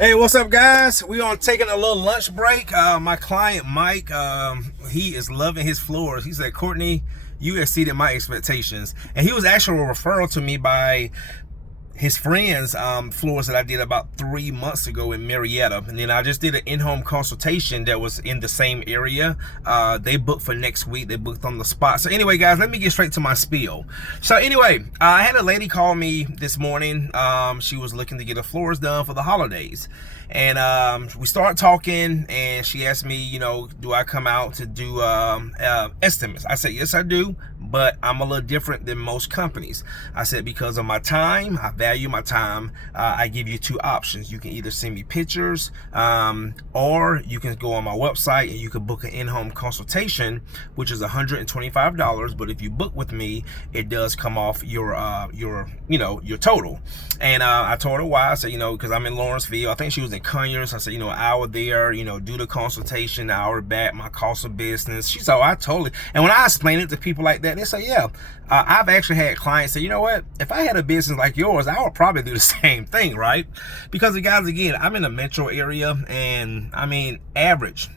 Hey, what's up, guys? We are taking a little lunch break. My client Mike, he is loving his floors. He said, Courtney, you exceeded my expectations. And he was actually a referral to me by his friends' floors that I did about 3 months ago in Marietta. And then I just did an in-home consultation that was in the same area. They booked for next week. They booked on the spot. So anyway, guys, let me get straight to my spiel. So anyway, I had a lady call me this morning. She was looking to get her floors done for the holidays. And we started talking, and she asked me, you know, do I come out to do estimates? I said, yes, I do, but I'm a little different than most companies. I said, because of my time, I value my time. I give you two options. You can either send me pictures, or you can go on my website and you can book an in-home consultation, which is $125. But if you book with me, it does come off your total. And I told her why. I said, you know, because I'm in Lawrenceville. I think she was in Conyers. I said, you know, an hour there, you know, do the consultation, an hour back, my cost of business. She said, oh, I totally. And when I explain it to people like that, they say, yeah. I've actually had clients say, you know what, if I had a business like yours, I would probably do the same thing, right? Because the guys, again, I'm in a metro area, and I mean, average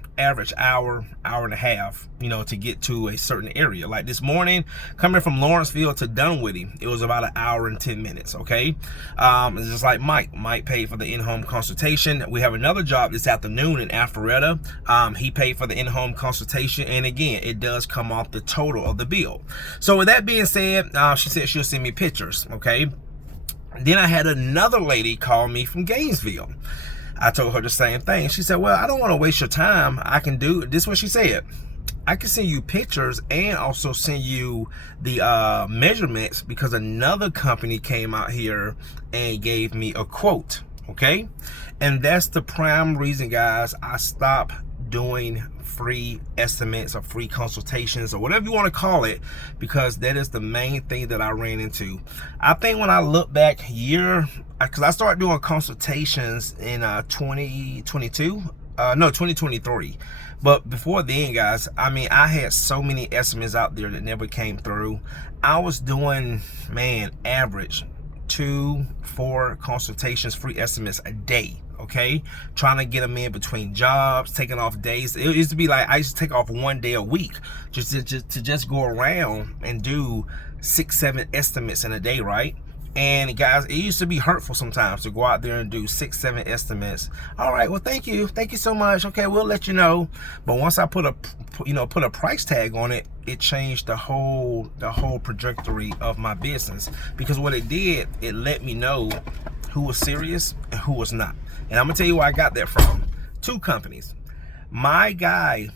hour and a half, you know, to get to a certain area. Like this morning, coming from Lawrenceville to Dunwoody, it was about an hour and 10 minutes. Okay, it's just like Mike paid for the in-home consultation. We have another job this afternoon in Alpharetta. He paid for the in-home consultation, and again, it does come off the total of the bill. So with that being said, she said she'll send me pictures. Okay, then I had another lady call me from Gainesville. I told her the same thing. She said, well, I don't want to waste your time. I can do this. Is what she said. I can send you pictures and also send you the measurements, because another company came out here and gave me a quote. Okay, and that's the prime reason, guys, I stopped doing free estimates or free consultations or whatever you want to call it, because that is the main thing that I ran into. I think when I look back because I started doing consultations in 2023. But before then, guys, I mean, I had so many estimates out there that never came through. I was doing, man, average 2-4 consultations, free estimates a day. Okay, trying to get them in between jobs, taking off days. It used to be like I used to take off one day a week just to go around and do 6-7 estimates in a day, right? And guys, it used to be hurtful sometimes to go out there and do 6-7 estimates. All right, well, thank you so much. Okay, we'll let you know. But once I put a price tag on it, it changed the whole trajectory of my business, because what it did, it let me know who was serious and who was not. And I'm gonna tell you where I got that from. 2 companies. My guy,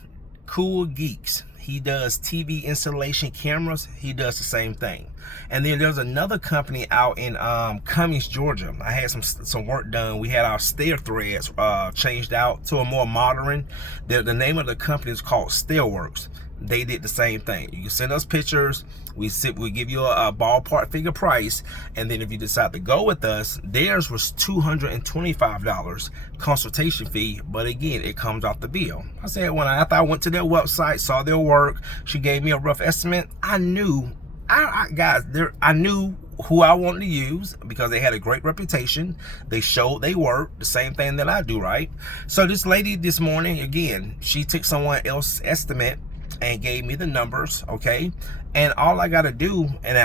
Cool Geeks, he does TV installation cameras. He does the same thing. And then there's another company out in Cummings, Georgia. I had some work done. We had our stair threads changed out to a more modern. The name of the company is called Stairworks. They did the same thing. You can send us pictures. We give you a ballpark figure price, and then if you decide to go with us, theirs was $225 consultation fee. But again, it comes off the bill. I said, after I went to their website, saw their work, she gave me a rough estimate. I knew, I knew who I wanted to use, because they had a great reputation. They showed they work, the same thing that I do, right? So this lady this morning, again, she took someone else's estimate and gave me the numbers. Okay, and all I gotta do, and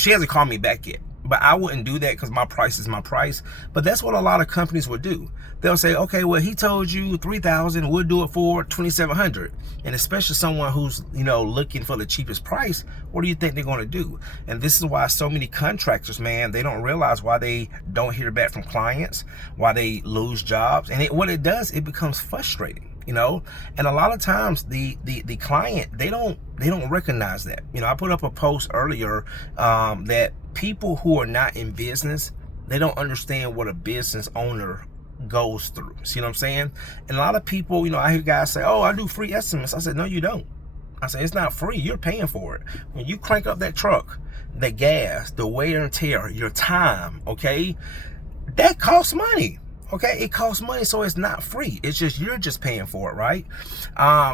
she hasn't called me back yet, but I wouldn't do that because my price is my price. But that's what a lot of companies would do. They'll say, okay, well, he told you $3,000, we'll do it for $2,700. And especially someone who's, you know, looking for the cheapest price, what do you think they're going to do? And this is why so many contractors, man, they don't realize why they don't hear back from clients, why they lose jobs. And what it does, it becomes frustrating. You know, and a lot of times the client, they don't recognize that. You know, I put up a post earlier that people who are not in business, they don't understand what a business owner goes through. See what I'm saying? And a lot of people, you know, I hear guys say, oh, I do free estimates. I said, no, you don't. I said, it's not free. You're paying for it. When you crank up that truck, the gas, the wear and tear, your time, okay, that costs money. Okay, it costs money, so it's not free. It's just you're just paying for it, right?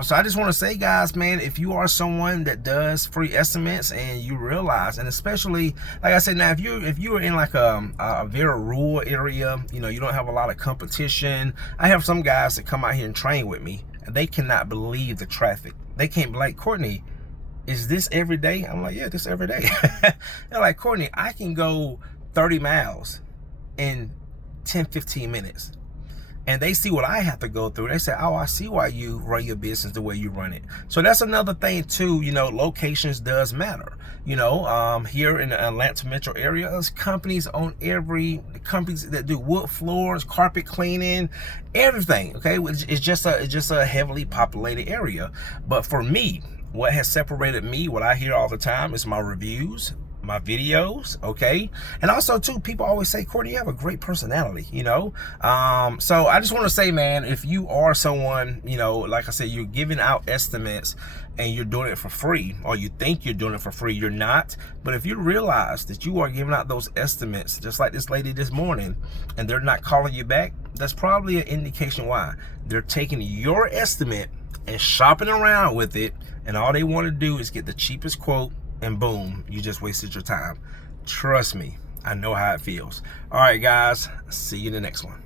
So I just want to say, guys, man, if you are someone that does free estimates and you realize, and especially like I said, now if you are in like a very rural area, you know, you don't have a lot of competition. I have some guys that come out here and train with me, and they cannot believe the traffic. They can't be like, Courtney, is this every day? I'm like, yeah, this every day. They're like, Courtney, I can go 30 miles in 10-15 minutes, and they see what I have to go through. They say, oh, I see why you run your business the way you run it. So that's another thing too, you know, locations does matter. You know, here in the Atlanta metro area, there's companies companies that do wood floors, carpet cleaning, everything. Okay, it's just a heavily populated area. But for me, what has separated me, what I hear all the time, is my reviews, my videos, okay? And also too, people always say, Courtney, you have a great personality, you know? So I just want to say, man, if you are someone, you know, like I said, you're giving out estimates and you're doing it for free, or you think you're doing it for free, you're not. But if you realize that you are giving out those estimates, just like this lady this morning, and they're not calling you back, that's probably an indication why. They're taking your estimate and shopping around with it, and all they want to do is get the cheapest quote, and boom, you just wasted your time. Trust me, I know how it feels. All right, guys, see you in the next one.